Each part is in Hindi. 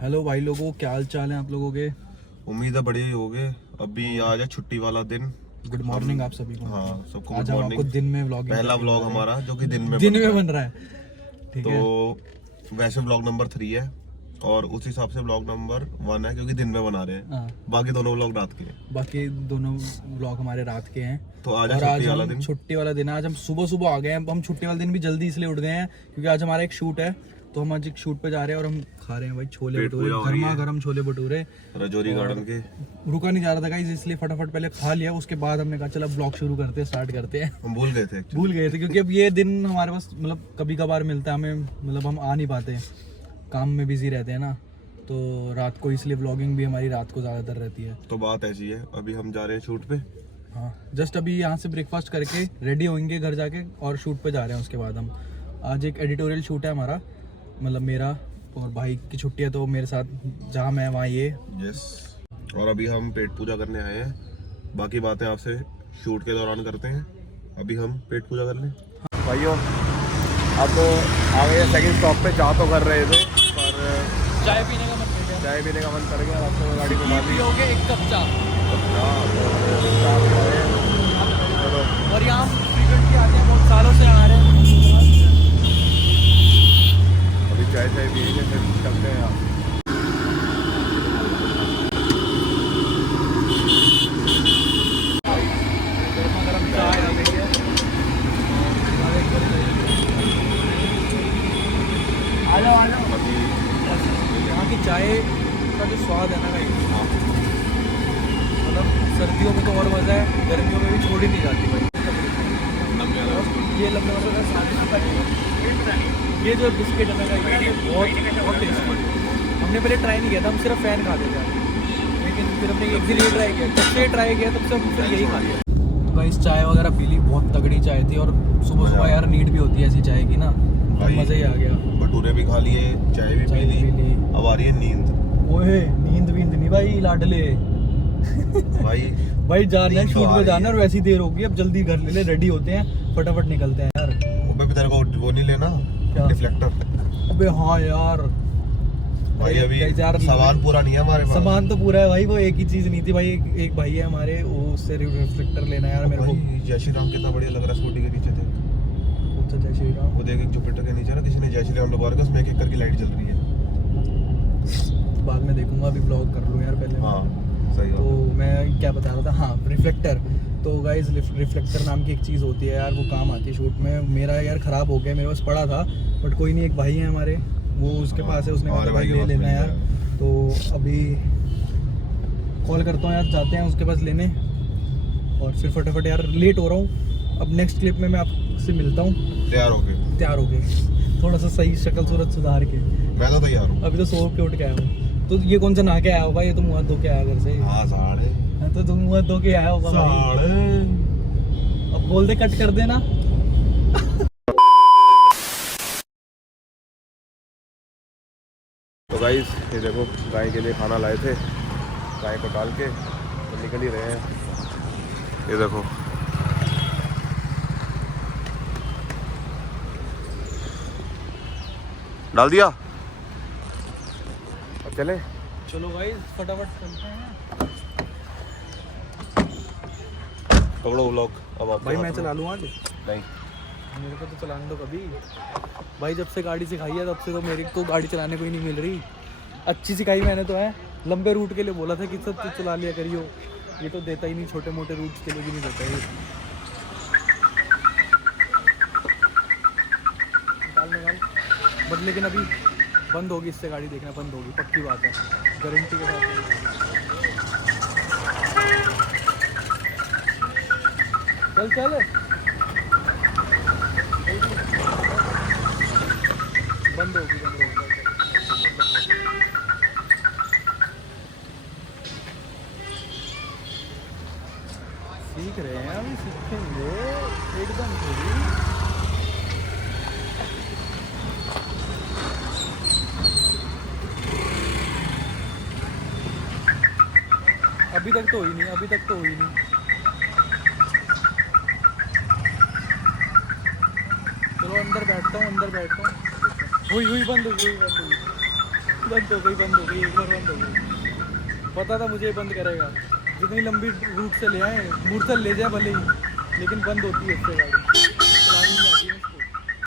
हेलो भाई लोगों, क्या हाल चाल है आप लोगों के। उम्मीद है बढ़िया ही होगे। अभी आज है छुट्टी वाला दिन। गुड मॉर्निंग आप सभी को। हाँ, सबको आज गुड हम आपको मॉर्निंग। दिन में व्लॉगिंग पहला करके व्लॉग बता रहे हैं। हमारा जो कि दिन में बन रहा है। ठीक है। तो वैसे व्लॉग नंबर 3 है और उस हिसाब से व्लॉग नंबर 1 है क्योंकि दिन में बना रहे हैं। हाँ, बाकी दोनों व्लॉग रात के हैं। बाकी दोनों व्लॉग हमारे रात के हैं। तो आज और है आज छुट्टी वाला हम दिन। छुट्टी वाला दिन है। आज हम सुबह सुबह आ गए हैं। हम छुट्टी वाले दिन भी जल्दी इसलिए उठ गए हैं क्योंकि आज हमारा एक शूट है। तो हम आज एक शूट पे जा रहे हैं और हम खा रहे हैं भाई छोले पेट भटूरे, पूजा हो रही गर्मा है। गर्म छोले भटूरे। रजौरी गार्डन के। रुका नहीं जा रहा था गाइस, इसलिए फटाफट पहले खा लिया। उसके बाद हमने कहा चलो ब्लॉग शुरू करते हैं, स्टार्ट करते हैं। हम भूल गए थे actually। भूल गए थे क्योंकि अब ये दिन हमारे पास मतलब कभी कभार मिलता है हमें, मतलब हम आ नहीं पाते, काम में बिजी रहते हैं ना। तो रात को इसलिए व्लॉगिंग भी हमारी रात को ज़्यादातर रहती है। तो बात ऐसी है, अभी हम जा रहे हैं शूट पे। हाँ, जस्ट अभी यहाँ से ब्रेकफास्ट करके रेडी होंगे घर जाके और शूट पे जा रहे हैं। उसके बाद हम आज एक एडिटोरियल शूट है हमारा, मतलब मेरा और भाई की छुट्टी है तो मेरे साथ जहाँ मैं वहाँ ये। यस। और अभी हम पेट पूजा करने आए हैं। बाकी बातें आपसे शूट के दौरान करते हैं। अभी हम पेट पूजा कर लें। भाइयों, अब आगे सेकंड स्टॉप पे जा तो कर रहे थे पर चाय पीने का मन कर गया। चाय पीने का मन कर गया। रास्ते में गाड़ी घुमा दी। पियोगे एक कप चाय। चलो। और यहाँ फ्रीक्वेंटली आते हैं, बहुत सालों से आ रहे हैं। अभी चाय पिएंगे फिर चलते हैं यहाँ। गर्मा गर्म चाय आ गई है। आ जाओ। अभी यहाँ की चाय का जो स्वाद है ना भाई, मतलब सर्दियों में तो और मज़ा है, गर्मियों में भी छोड़ ही नहीं जाती भाई। ये लंबे वाला ये जो बिस्किट है ना भाई, ये बहुत टेस्टी है। हमने पहले ट्राई नहीं किया था, हम सिर्फ फैन खाते थे, लेकिन फिर हमने एक दिन ये ट्राई किया, जब से ट्राई किया तब से हम फिर यही खा लिया। तो भाई इस चाय वगैरह पी ली, बहुत तगड़ी चाय थी। और सुबह सुबह यार नीड भी होती है ऐसी चाय की ना, तो मज़ा ही आ गया। भटूरे भी खा लिए, चाय भी पी ली। अब आ रही है नींद। ओए नींद नहीं भाई लाडले। भाई जा रहे हैं शूट पे जाना और वैसी देर होगी, अब जल्दी घर ले रेडी होते हैं, फटाफट निकलते हैं यार। अबे तेरे को वो नहीं लेना रिफ्लेक्टर? अबे हाँ यार भाई अभी यार सामान पूरा नहीं है हमारे पास। सामान तो पूरा है भाई, वो एक ही चीज नहीं थी भाई। एक भाई है हमारे, वो उससे रिफ्लेक्टर लेना यार मेरे को। जय श्री राम कितना बढ़िया लग रहा है स्कूटी के नीचे। देख कौन सा जय श्री राम? वो देख, एक जुपिटर के नीचे ना किसी ने जय श्री राम लगा रखा है, उसमें एक करके लाइट जल रही है। बाद में देखूंगा, अभी ब्लॉग कर लूँ यार पहले। हाँ सही तो बात है। मैं क्या बता रहा था, हाँ रिफ्लेक्टर। तो गाइस रिफ्लेक्टर नाम की एक चीज़ होती है यार, वो काम आती है शूट में। मेरा यार ख़राब हो गया, मेरे पास पड़ा था, बट कोई नहीं, एक भाई है हमारे, वो उसके पास है, उसने कहा भाई ले लेना यार। तो अभी कॉल करता हूँ यार, जाते हैं उसके पास लेने और फिर फटाफट यार लेट हो रहा हूँ। अब नेक्स्ट क्लिप में मैं आपसे मिलता हूँ। तैयार हो गए थोड़ा सा सही शक्ल सूरत सुधार के। मैं तो तैयार हूँ। अभी तो सो के उठ के आया हूँ। तो ये कौन सा नहा के आया होगा? ये तो मुँह हाथ धो के आया घर से। हाँ साढ़े। तो तुम मुँह हाथ धो के आया होगा भाई। अब बोल दे, कट कर देना। तो गाइस ये देखो, गाय के लिए खाना लाए थे, गाय को डाल के तो निकल ही रहे हैं। ये देखो डाल दिया। अब चले। चलो भाई फटाफट चलते हैं। पकड़ो व्लॉग अब आप। भाई मैं चला लूँ आज? नहीं, मेरे को तो चलाने दो कभी। भाई जब से गाड़ी सिखाई है तब से तो मेरे को गाड़ी चलाने को ही नहीं मिल रही। अच्छी सिखाई मैंने तो है, लंबे रूट के लिए बोला था कि सब तू चला लिया करियो, ये तो देता ही नहीं, छोटे मोटे रूट्स के लिए भी नहीं देता ये। निकाल बट लेकिन अभी बंद होगी, इससे गाड़ी देखना बंद होगी, पक्की बात है, गारंटी के साथ। चल बंद होगी। सीख रहे हैं, अभी सीखेंगे एकदम थोड़ी। अभी तक तो हुई नहीं। चलो अंदर बैठता हूँ। हुई बंद हुई। बंद हो गई एक बार बंद हो गई। पता था मुझे ये बंद करेगा। जितनी लंबी रूट से ले आए, मूर्सल ले जाए भले ही, लेकिन बंद होती है इससे गाड़ी, चलानी नहीं आती है उसको।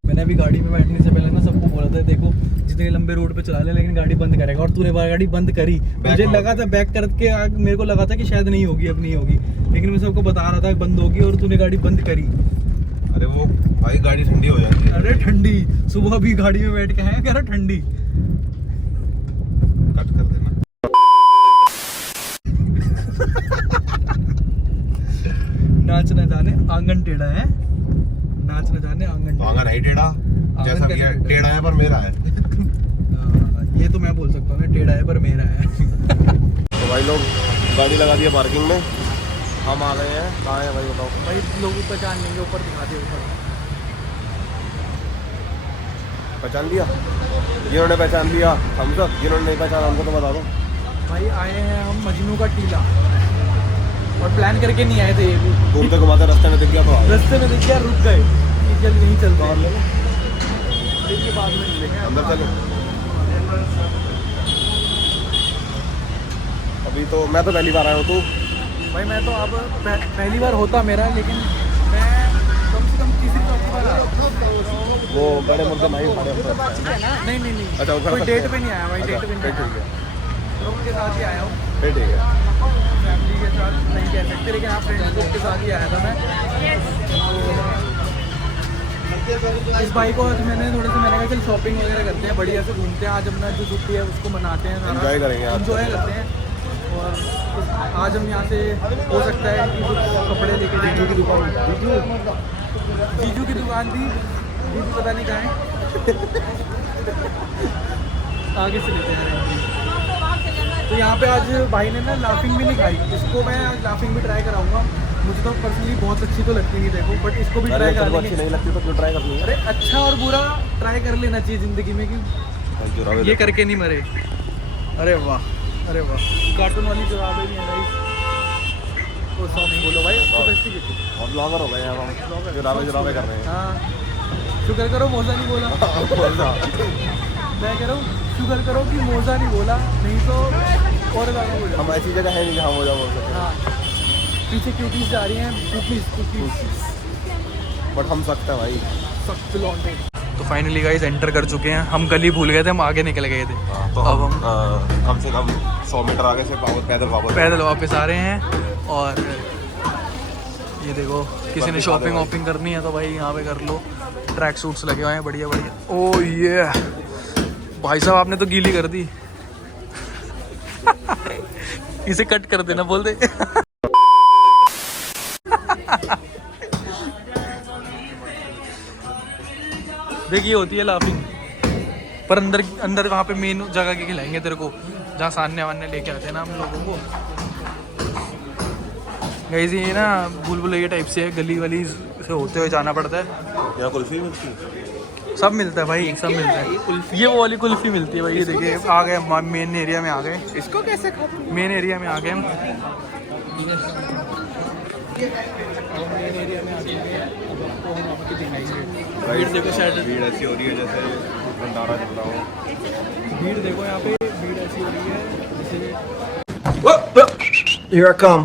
मैंने अभी गाड़ी में बैठने से पहले ना सबको बोला था, देखो जितने लंबे रूट पे चला ले लेकिन गाड़ी बंद करेगा, और तूने गाड़ी बंद करी। मुझे लगा था बैक करके मेरे को लगा था कि शायद नहीं होगी, अब नहीं होगी, लेकिन मैं सबको बता रहा था बंद होगी और तूने गाड़ी बंद करी। अरे वो भाई गाड़ी ठंडी हो जाती है। अरे ठंडी, सुबह भी गाड़ी में बैठ के आया, कह रहा ठंडी। कट कर देना। नाच न जाने आंगन टेढ़ा है, नाच न जाने आंगन टेढ़ा। आंगन नहीं टेढ़ा, जैसा भी है टेढ़ा है पर मेरा है। ये तो मैं बोल सकता हूँ, टेढ़ा है पर मेरा है। तो भाई लोग गाड़ी लगा दिया पार्किंग में, हम आ गए हैं। कहाँ है भाई बताओ? भाई लोग पहचान लेंगे, ऊपर दिखा दे ऊपर। पहचान लिया? जिन्होंने पहचान लिया हम सब, जिन्होंने नहीं पहचाना उनको तो बता दो। भाई आए हैं हम मजनू का टीला, और प्लान करके नहीं आए थे ये भी। घूमते घुमाते रास्ते में दिख गया तो रास्ते में दिख गया, रुक गए कि जल्द नहीं चलते और लोग, देखिए बाद में मिलेंगे। अंदर चलो। अभी तो मैं तो पहली बार आया हूँ। तू? भाई मैं तो अब पहली बार होता मेरा, लेकिन मैं कम से कम तीसरी चौथी बार आया हूँ। वो बड़े मुर्गे माही खड़े हैं। नहीं नहीं नहीं, अच्छा, कोई डेट पे नहीं आया भाई, डेट पे नहीं ठीक आया, है, लोगों के साथ ही आया हूँ। ठीक है। फैमिली के साथ नहीं कह सकते, लेकिन आप फ्रेंड्स ग्रुप के साथ ही आया था मैं। इस भाई को आज मैंने थोड़े से मैंने कहा चल शॉपिंग वगैरह करते हैं, बढ़िया से घूमते हैं, आज अपना जो छुट्टी है उसको मनाते हैं, एंजॉय करेंगे, एंजॉय करते हैं। और आज हम यहाँ से हो सकता है कि कुछ कपड़े लेके जाएं। जीजू की दुकान, जीजू की दुकान थी, जीजू पता नहीं कहाँ है। आगे से लेते हैं। तो यहाँ पे आज भाई ने ना लाफिंग भी नहीं खाई, इसको मैं आज लाफिंग भी ट्राई कराऊंगा। मुझे तो पर्सनली बहुत अच्छी तो लगती नहीं, देखो, बट इसको भी ट्राई करा लेंगे। नहीं लगती तो क्यों ट्राई कर लूँगा? अरे अच्छा और बुरा ट्राई कर लेना चाहिए ज़िंदगी में, कि ये करके नहीं मरे। अरे वाह, अरे वाह, कार्टून वाली जुराबें भी हैं भाई। वो सॉफ्ट बोलो भाई, सोफिस्टिकेटेड। बहुत ब्लॉगर हो गए हम, जुराबे कर रहे हैं। हाँ, शुक्र करो मोजा नहीं बोला। मैं कह रहा हूँ शुक्र करो कि मोजा नहीं बोला, नहीं तो और ज़्यादा बोला। हम ऐसी जगह है नहीं जहाँ मोजा बोल सकते। हाँ, पीछे क्यूटीज जा रही हैं, कुकीज, बट हम सकते हैं भाई, सख्त लौंडे। तो फाइनली गाइस एंटर कर चुके हैं, हम गली भूल गए थे, हम आगे निकल गए थे। तो अब हम कम से कम 100 मीटर आगे से पैदल वापस आ रहे हैं। और ये देखो, किसी ने शॉपिंग वॉपिंग करनी है तो भाई यहाँ पे कर लो, ट्रैक सूट्स लगे हुए हैं बढ़िया बढ़िया। ओ ये भाई साहब आपने तो गीली कर दी। इसे कट कर देना बोल दे। देखिए होती है लाफिंग, पर अंदर वहाँ पे मेन जगह के खिलाएंगे तेरे को, जहाँ सामने वाने लेके आते हैं ना हम लोगों को। गाइस ये ना भूल-भुलैया टाइप से है, गली वली से होते हुए जाना पड़ता है। यहाँ कुल्फी मिलती है, सब मिलता है भाई, सब मिलता है। ये वो वाली कुल्फी मिलती है भाई। ये देखिए आ गए मेन एरिया में, आ गए। इसको कैसे खाते हैं? मेन एरिया में आ गए हम। मेन एरिया में आ गए हैं, अब आपको हम आपके दिखाएंगे। भीड़ देखो, शायद भीड़ ऐसी हो रही है जैसे भंडारा चल रहा हो। भीड़ देखो यहाँ पे, भीड़ ऐसी हो रही है जैसे Here I come.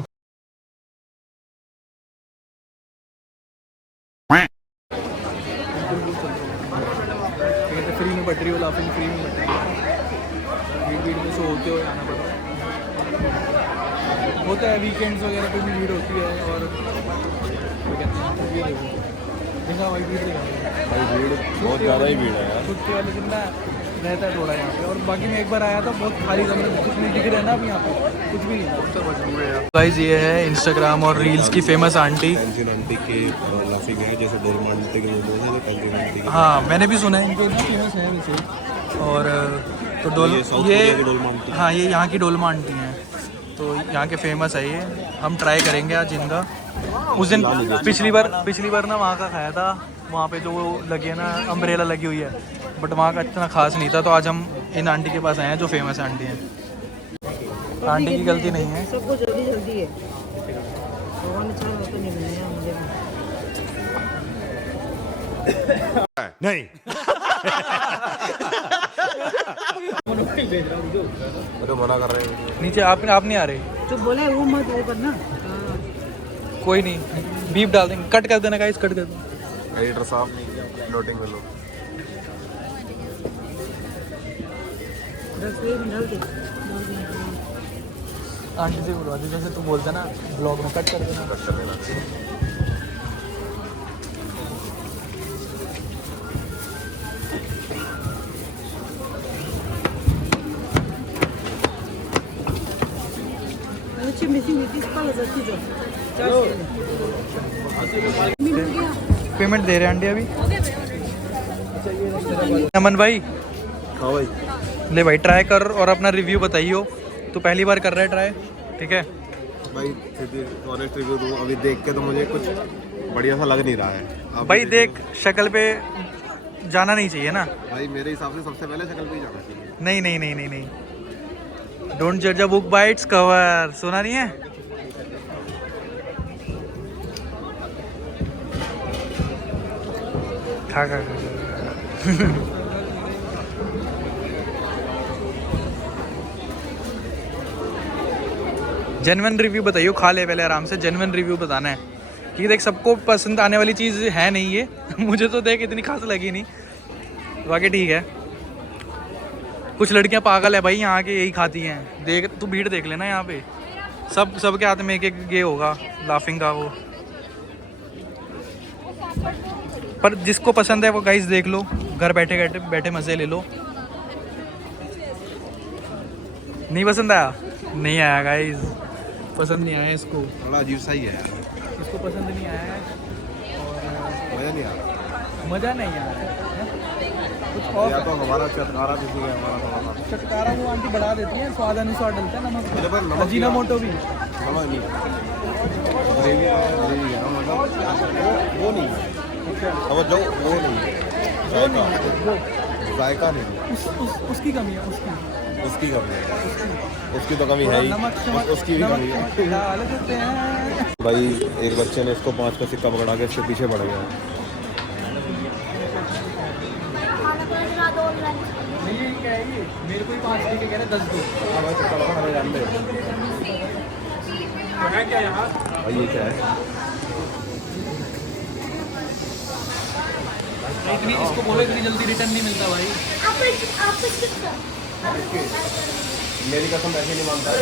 फ्री में बट रही हो लाफिंग, फ्री में बट रही है। भीड़ में से होते हुए आना पड़ता है, होता है वीकेंड्स वगैरह पे भी भीड़ होती है। और क्या कहते हैं, ये देखा भाई, भीड़ देखा भाई भीड़ बहुत ज़्यादा ही भीड़ है यार। छुट्टी वाले दिन ना रहता है थोड़ा यहाँ पे। और बाकी मैं एक बार आया था, बहुत खाली था, मतलब कुछ नहीं दिख रहा है ना अभी यहाँ पे, कुछ भी नहीं। गाइस ये है इंस्टाग्राम और रील्स की फेमस आंटी। पेंसिल आंटी के लाफिंग है, जैसे डोलमा आंटी के मोमोज है, पेंसिल आंटी के। हाँ मैंने भी सुना है, इनके ना फेमस है वैसे। और तो ये हाँ, ये यहाँ की डोलमा आंटी हैं, तो यहाँ के फेमस है ये। हम ट्राई करेंगे आज इनका। उस दिन पिछली बार ना वहाँ का खाया था, वहाँ पे जो वो लगी है ना अम्ब्रेला लगी हुई है, बट वहाँ का इतना खास नहीं था। तो आज हम इन आंटी के पास आए हैं जो फेमस आंटी हैं। आंटी की गलती नहीं है, सबको जल्दी जल्दी है, भगवान चाहे तो नहीं मिलने मुझे नहीं। अरे मना कर रहे हैं। नीचे आप नहीं आ रहे? तो बोला है वो मत वो करना। कोई नहीं, बीप डाल देंगे, कट कर देना गाइस, कट कर देना। एडिटर साहब लोडिंग में लो। 10 मिनट डाल दे। आंटी से बोलवा दे, जैसे तू बोलता ना ब्लॉग में, कट कर देना। कट कर देना। पेमेंट दे रहे हैं आंटी अभी। अमन भाई, हाँ भाई। ले भाई ट्राई कर और अपना रिव्यू बताइयो। तू पहली बार कर रहा है ट्राई, ठीक है भाई ऑनेस्ट रिव्यू दूँ अभी देख के तो मुझे कुछ बढ़िया सा लग नहीं रहा है। आप भाई भी देख, शक्ल पे जाना नहीं चाहिए ना। भाई मेरे हिसाब से सबसे पहले शक्ल पे ही जाना चाहिए। नहीं नहीं नहीं नहीं नहीं, डोंट जज a book by its cover. सुना नहीं है? खा खा खा। जेन्युइन रिव्यू बताइयो, खा ले पहले आराम से, जेन्युइन रिव्यू बताना है। क्योंकि देख सबको पसंद आने वाली चीज़ है नहीं ये। मुझे तो देख इतनी खास लगी नहीं, बाकी ठीक है। कुछ लड़कियां पागल है भाई यहाँ के, यही खाती हैं। देख तू भीड़ देख लेना यहाँ पे, सबके हाथ में एक एक ये होगा लाफिंग का वो। पर जिसको पसंद है वो गाइस देख लो, घर बैठे बैठे बैठे मज़े ले लो। नहीं पसंद आया? नहीं आया गाइस, पसंद नहीं आया इसको, थोड़ा अजीब सा ही है यार। इसको पसंद नहीं आया है मज़ा नहीं आ रहा। मज़ा नहीं आया है। कुछ और या तो हमारा चटकारा किसी का हमारा थोड़ा चटकारा वो आंटी बढ़ा देती है, स्वाद अनुसार डलता है मेरे पर नमक, नमक अजीनोमोटो भी। समझ नहीं ग्रेवी है ना, मतलब वो नहीं है। समझ जाओ वो नहीं है, जायका नहीं है। उसकी कमी है, उसकी कमी है, उसकी तो कमी है ही, उसकी भी कमी है। डाल देते हैं। भाई एक बच्चे ने इसको 5 का सिक्का पकड़ा के इसके पीछे पड़ गया। नहीं क्या है ये, मेरे को ही 5 दे के कह रहे 10 दो। हाँ भाई सिक्का पकड़ा हमें जान दे। है क्या यहाँ? भाई ये क्या है? इतनी इसको बोलो, इतनी जल्दी रिटर्न नहीं मिलता भाई। मेरी कसम ऐसे नहीं मानता है।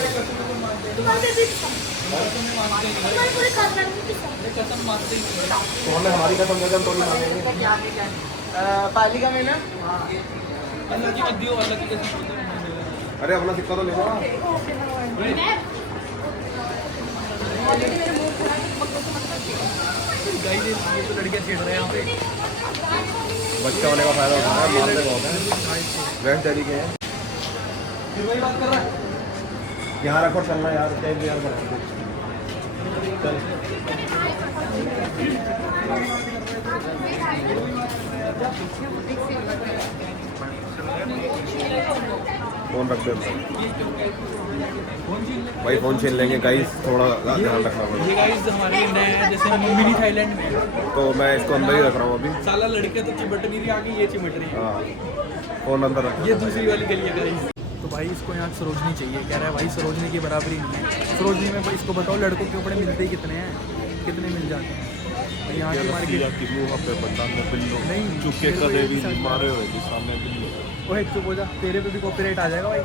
कसम मानते ही नहीं। तो हमने हमारी कसम देकर तो नहीं मानेंगे। पालिका में ना अल्लाह की मत दियो, अल्लाह की कसम। अरे अपना सिक्का तो ले लो। गाइस ये तो लड़कियां छेड़ रहे हैं यहाँ पे। बच्चा होने का फायदा होता है, मारते बहुत है। वेस्ट दिल्ली के हैं। फिर वही बात कर रहा है। यहाँ रखो, चलना यार, टाइम यार बना चल। फोन रख दे भाई, फोन छीन लेंगे गाइस, थोड़ा ध्यान रखना ये पड़ेगा। गाइस हमारे लिए नया है, जैसे हम मिनी थाईलैंड में। तो मैं इसको अंदर ही रख रहा हूँ अभी। साला लड़के तो चिमट नहीं रही, आगे ये चिमट रही है। हाँ फोन अंदर रख। ये दूसरी वाली गली है गाइस। तो भाई इसको यहाँ सरोजनी चाहिए, कह रहा है भाई सरोजनी की बराबरी नहीं है। सरोजनी में इसको बताओ लड़कों के कपड़े मिलते ही कितने हैं, कितने मिल जाते हैं। और यहाँ की मार्केट नहीं चुपके कदे भी मारे हुए थे सामने बिल्लो। वो एक चुप हो जा, तेरे पे भी कॉपीराइट आ जाएगा भाई।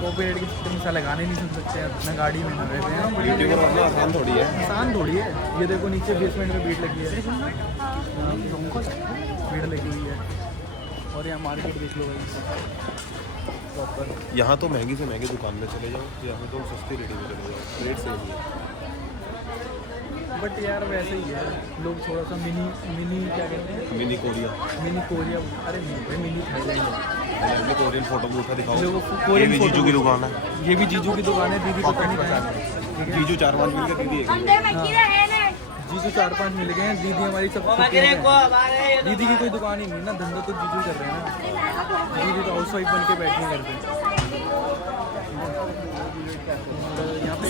कॉपीराइट की सिस्टम से लगाने नहीं सुन सकते हैं, अपना गाड़ी में न रहते हैं। यूट्यूबर बनना आसान थोड़ी है। आसान थोड़ी है। ये देखो नीचे बेसमेंट में भीड़ लगी है, भीड़ लगी हुई है। और यहाँ मार्केट देख लो भाई प्रॉपर। यहाँ तो महंगी से महंगी दुकान में चले जाओ, यहाँ तो सस्ती रेडी में चले जाओ, रेट सेम है। बट यार वैसे ही है, लोग थोड़ा सा मिनी क्या कहते हैं, मिनी कोरिया। Mini Korea. अरे नहीं भाई, मिनी थाईलैंड है। कोरियन फोटो बूथ दिखाओ। लोगों को ये कोरियन भी जीजू की दुकान है। ये भी जीजू की दुकान है। दीदी पता नहीं कहाँ है। जीजू 4-5 मिल के दीदी एक। जीजू 4-5 मिल गए हैं। दीदी हमारी सब छुट्टी है। दीदी की कोई दुकान ही नहीं ना, धंधा तो जीजू कर रहे हैं ना। दीदी तो हाउस वाइफ बन के बैठने करते हैं। यहाँ पे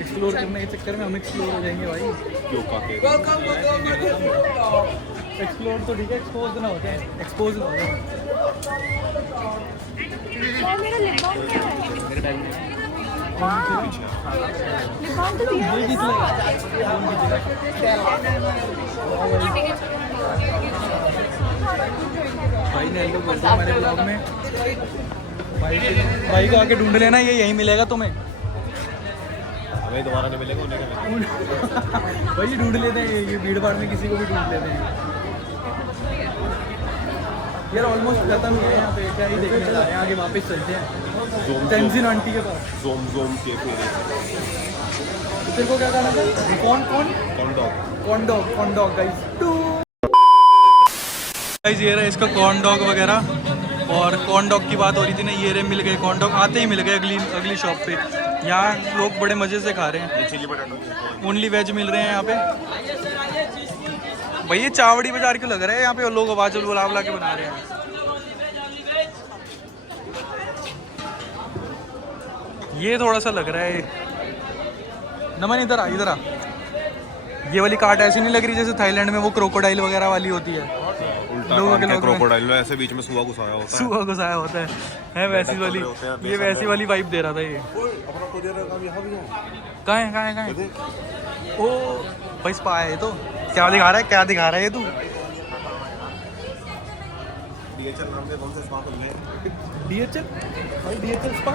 एक्सप्लोर करने के चक्कर में हम एक्सप्लोर हो जाएंगे भाई। एक्सप्लोर तो ठीक है, एक्सपोज ना होते हैं, एक्सपोज ना होते हैं। मेरा लिप बाम क्या है? मेरे बैग में लिप बाम तो दिया ये भाई ने हेलो बोल दिया हमारे ब्लॉग में। भाई को आके ढूंढ लेना, ये यहीं मिलेगा तुम्हें। हमें दोबारा नहीं मिलेगा उन्हें। भाई ढूंढ लेते हैं, ये भीड़ भाड़ में किसी को भी ढूंढ लेते हैं यार। ऑलमोस्ट खत्म ही है यहाँ पे, क्या ही देखने जा रहे हैं, आगे वापस चलते हैं तेंजिन आंटी के पास। जोम जोम के तेरे को क्या कहना था? कॉर्न डॉग गाइस, ये रहा इसका कॉर्न डॉग वगैरह। और कॉर्न डॉग की बात हो रही थी ना, ये रे मिल गए कॉर्न डॉग, आते ही मिल गए अगली शॉप पे। यहाँ लोग बड़े मज़े से खा रहे हैं, ओनली वेज मिल रहे हैं यहाँ पे। भाई ये चावड़ी बाजार क्यों लग रहा है यहाँ पे, और लोग आवाज बुला बुला के बना रहे हैं। ये थोड़ा सा लग रहा है। नमन इधर आ। ये वाली काट ऐसी नहीं लग रही जैसे थाईलैंड में वो क्रोकोडाइल वगैरह वाली होती है। लोगों के क्रोकोडाइल में ऐसे बीच में सुआ घुसाया होता है। सुआ घुसाया होता है वैसी वाली। ये वैसी वाली वाइब दे रहा था ये। कहाँ है? ओ भाई स्पा है ये तो। क्या दिखा रहा है ये तू? DHL नाम के कौन से स्पा खुल गए? DHL स्पा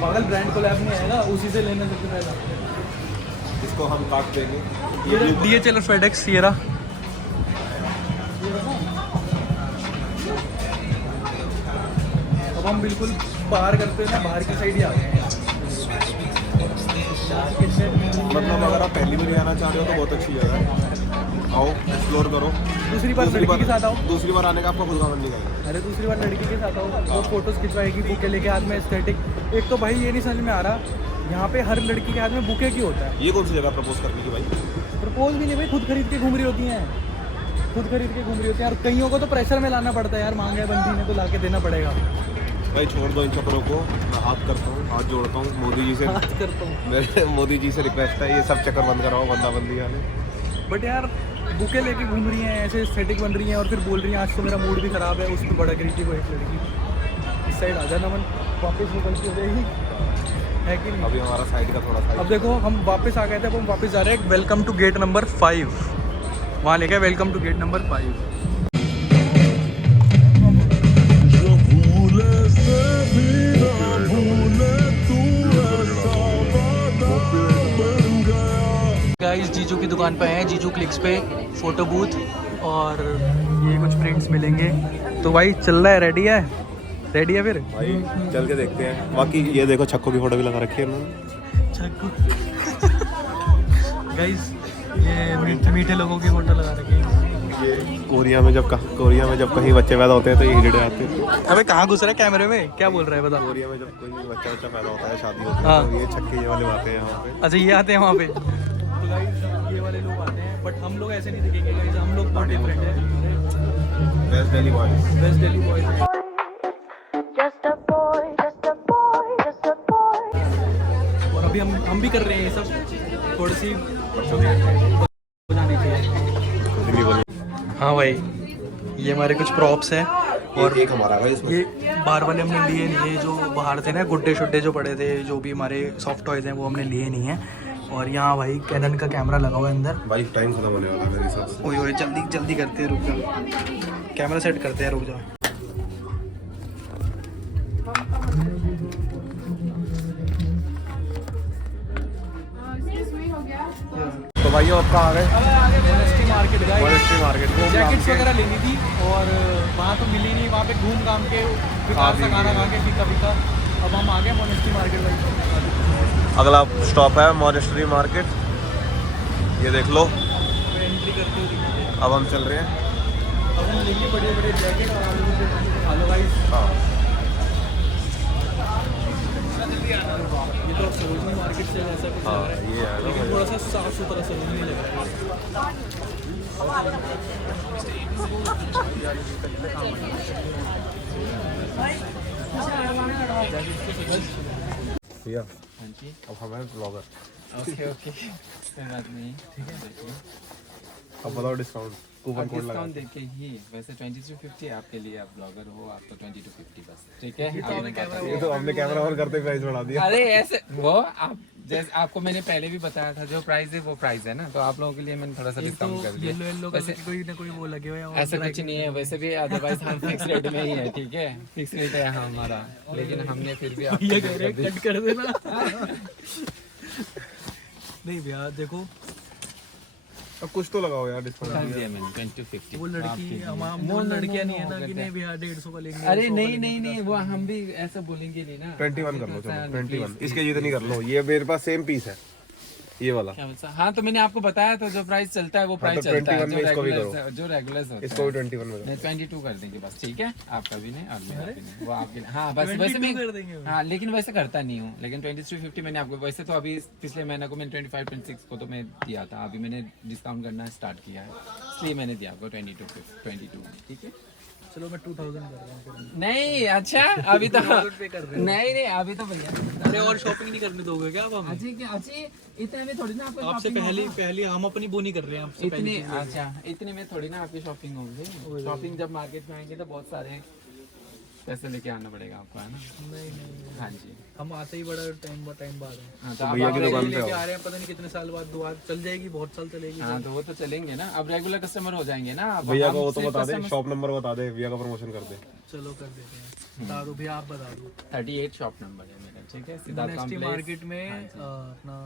पागल, ब्रांड कोलैब नहीं आएगा, उसी से लेना सबसे पहला। इसको हम काट देंगे। ये DHL और FedEx ये रहा। अब हम बिल्कुल बाहर करते हैं ना, बाहर की साइड ही आ गए हैं। मतलब अगर आप पहली बार आना चाह रहे हो तो बहुत अच्छी जगह है, आओ एक्सप्लोर करो। दूसरी बार लड़की के साथ आओ। दूसरी बार आने का आपको खुद का मन नहीं करेगा। अरे दूसरी बार लड़की के साथ आओ, वो फोटोज खिंचवाएगी बुके लेके हाथ में, एस्थेटिक। एक तो भाई ये नहीं समझ में आ रहा, यहाँ पे हर लड़की के हाथ में बुके क्यों होता है? ये कौन सी जगह प्रपोज करने की भाई? प्रपोज भी नहीं भाई, खुद खरीद के घूम रही होती हैं, और कईयों को तो प्रेशर में लाना पड़ता है यार, मांगे बंदी ने तो ला के देना पड़ेगा। भाई छोड़ दो इन चक्करों को, मैं हाथ करता हूँ, हाथ जोड़ता हूँ मोदी जी से। बात करता हूँ मेरे मोदी जी से रिक्वेस्ट है, ये सब चक्कर बंद कराओ, बंदा बंदी वाले। बट यार बुके लेके घूम रही हैं, ऐसे एस्थेटिक बन रही हैं, और फिर बोल रही हैं आज तो मेरा मूड भी ख़राब है, उसमें बड़ा गिरती वो एक लड़की। इस साइड आ जाना मन, वापस निकलती हो जाएगी, है कि नहीं? अभी हमारा साइड का थोड़ा सा। अब देखो हम वापस आ गए थे, अब हम वापस जा रहे हैं वेलकम टू गेट नंबर 5। वहाँ लिखा है welcome to gate number 5। Guys जीजू की दुकान पे हैं, जीजू क्लिक्स पे फोटो बूथ, और ये कुछ प्रिंट्स मिलेंगे। तो भाई चल रहा है, रेडी है फिर भाई चल के देखते हैं। बाकी ये देखो छक्को की फोटो भी लगा रखी है उन्होंने। गाइस ये मीठे लोगों की फोटो लगा रखी है। ये कोरिया में जब कहीं बच्चे पैदा होते हैं तो ये हिडे आते हैं। अबे कहाँ घुस रहा है कैमरे में, क्या बोल रहा है बता? कोरिया में जब कोई बच्चा पैदा होता है, शादी होती है, हाँ। तो ये छक्के ये वाले आते हैं यहाँ पे। अच्छा ये आते हैं वहाँ पे, तो गाइस ये वाले लोग आते हैं, बट हम लोग ऐसे नहीं दिखेंगे गाइस, हम लोग बहुत डिफरेंट है। West Delhi boys. और अभी हम भी कर रहे हैं ये सब, थोड़ी सी हाँ भाई ये हमारे कुछ प्रॉप्स हैं, और एक हमारा भाई इसमें। ये बाहर वाले हमने लिए नहीं है, जो बाहर थे ना गुड्डे शुड्डे जो पड़े थे, जो भी हमारे सॉफ्ट टॉयज हैं वो हमने लिए नहीं हैं। और यहाँ भाई कैनन का कैमरा लगा हुआ है अंदर। भाई टाइम खत्म होने वाला है मेरे हिसाब से। ओए जल्दी करते हैं, रुक जाओ, कैमरा सेट करते हैं, रुक जाओ। तो भाई अब कहाँ आ गए? मोनेस्ट्री मार्केट गए, मोनेस्ट्री मार्केट घूम घाम जैकेट्स के। वगैरह लेनी थी, और वहाँ तो मिली नहीं, वहाँ पे घूम घाम के बेकार सा खाना खा के फीका। अब हम आ गए मोनेस्ट्री मार्केट भाई। अगला स्टॉप है मॉनेस्ट्री मार्केट, ये देख लो। एंट्री करते हुए अब हम चल रहे हैं। अब हम लेंगे बड़े जैकेट और आप लोगों से खा लो गाइस। हाँ ये तो सरोजनी मार्केट से ऐसा कुछ लग रहा है, ये है लेकिन थोड़ा सा साफ सुथरा सरोजनी लग रहा है। भैया अब हमें ब्लॉगर। ओके कोई बात नहीं, ठीक है। अब बताओ डिस्काउंट कूपन कोड लगा डिस्काउंट देके ही वैसे 2250 आपके लिए, आप ब्लॉगर हो, आपको 2250 बस, ठीक है। ये तो हमने कैमरा ऑन करते प्राइस बढ़ा दिया। अरे ऐसे वो आप जैसे आपको मैंने पहले भी बताया था, जो प्राइस है वो प्राइस है ना, तो आप लोगों के लिए मैंने थोड़ा सा डिस्काउंट कर दिया। येलो वैसे कोई ना कोई वो लगे हुए हैं ऐसा कुछ नहीं है वैसे भी, अदरवाइज हम फिक्स रेट में ही है, ठीक है, फिक्स रेट है हमारा, लेकिन हमने फिर भी आपको ये कह रहे हैं कट कर देना। नहीं भैया देखो, अब कुछ तो लगाओ यार कर डिस्काउंट। दिया मैंने 2250। वो लड़की हम No, no, लड़कियां no, नहीं है no, ना कि no, नहीं भैया 150 का लेंगे। अरे नहीं वो हम भी ऐसा बोलेंगे नहीं ना। 21 कर लो चलो 21 इसके जितनी कर लो। ये मेरे पास सेम पीस है ये वाला। क्या बोलता? हाँ तो मैंने आपको बताया तो जो प्राइस चलता है वो प्राइस तो चलता है, 21 में इसको भी जो रेगुलर होता है। इसको भी 21 में करो। नहीं 22 कर देंगे बस, ठीक है, आपका भी नहीं और मेरा भी नहीं, वो आपके लिए। हाँ बस वैसे मैं कर देंगे। हाँ लेकिन वैसे करता नहीं हूँ, लेकिन 2250 मैंने आपको वैसे तो अभी पिछले महीने को मैंने 25-26 को तो मैं दिया था, अभी मैंने डिस्काउंट करना स्टार्ट किया है, इसलिए मैंने दिया आपको 22, ठीक है। चलो मैं 2000 कर रहा हूँ। नहीं अच्छा अभी तो पे कर रहे नहीं अभी तो भैया अरे और शॉपिंग नहीं करने दोगे क्या आप हमें? अच्छी इतने में थोड़ी ना आपको आपसे पहली हम अपनी वो नहीं कर रहे हैं आपसे इतने अच्छा इतने में थोड़ी ना आपकी शॉपिंग होगी। शॉपिंग जब मार्केट में आएंगे तो बहुत सारे पैसे लेके आना पड़ेगा आपको, है ना। नहीं हाँ जी हम आते ही बड़ा टाइम बाद है। हाँ तो भैया की दुकान पे लेके आओ। आ रहे हैं, पता नहीं कितने साल बाद दुआ चल जाएगी, बहुत साल चलेगी। हाँ तो वो तो चलेंगे ना, अब रेगुलर कस्टमर हो जाएंगे ना। अब भैया हम को वो तो सिर्फ बता दे, customer- शॉप नंबर बता दे, भैया का प्रमोशन कर दे। चलो कर देते हैं, बता दो भैया, आप बता दो। 38 शॉप नंबर है मेरा, ठीक है, सिद्धार्थ नेक्स्ट कॉम्प्लेक्स मार्केट में अपना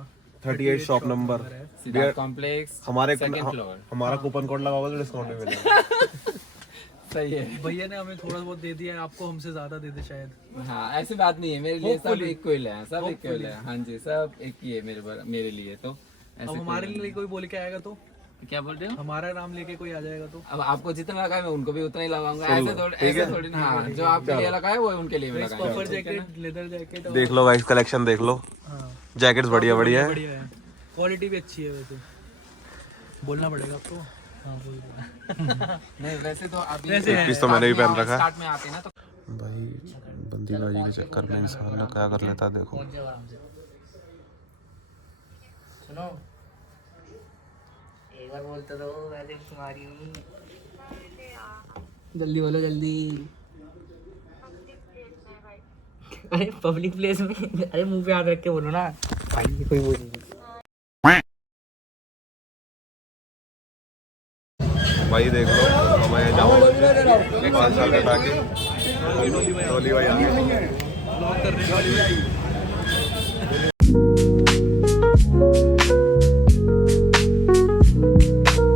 38 शॉप नंबर है। सिद्धार्थ कॉम्प्लेक्स हमारे सेकंड फ्लोर। हमारा कूपन कोड लगाओगे तो डिस्काउंट भी मिलेगा। सही है। भैया ने हमें थोड़ा बहुत दे दिया है, आपको हमसे ज्यादा दे दे शायद। हाँ ऐसी बात नहीं है, मेरे लिए सब इक्वल है, सब इक्वल है। हाँ जी सब एक ही है मेरे लिए तो अब ऐसे हमारे लिए कोई बोल के आएगा तो, क्या बोल रहे हो? हमारा नाम लेके कोई आ जाएगा तो अब आपको जितना लगा है मैं उनको भी उतना ही लगाऊंगा, ऐसे थोड़ी ना। हाँ जो आपके लिए लगा है वो उनके लिए भी लगाएंगे। Copper jacket, leather jacket. देख लो गाइस कलेक्शन देख लो, हाँ जैकेट्स बढ़िया बढ़िया है। बढ़िया है, क्वालिटी भी अच्छी है। वैसे बोलना पड़ेगा आपको। हाँ बोल दो। नहीं वैसे तो अभी वैसे है। पीस तो मैंने भी पहन रखा है। स्टार्ट में आते हैं ना तो भाई बंदीबाजी के चक्कर में इंसान ना क्या कर लेता है देखो। सुनो एक बार बोलते तो मैं तो तुम्हारी हूँ। जल्दी बोलो जल्दी। अरे पब्लिक प्लेस में, अरे मुंह पे हाथ रख के बोलो ना भाई, ये कोई बोल नहीं। भाई देख लो हमारे जामा 5 साल कटा के डोली भाई आ गए।